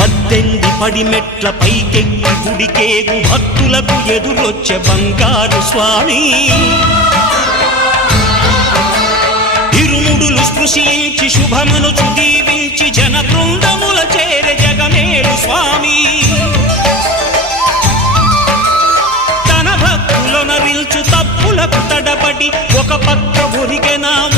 పద్దెనిమిది పడిమెట్ల పైకెక్కి గుడికేగు భక్తులకు ఎదురొచ్చే బంగారు స్వామి ఇరుముడులు స్పృశించి శుభమును చుదీవించి జన బృందముల చేరే జగమేడు స్వామి తన భక్తులను రిల్చు తప్పులకు తడపడి ఒక పక్క ఉరికెనాము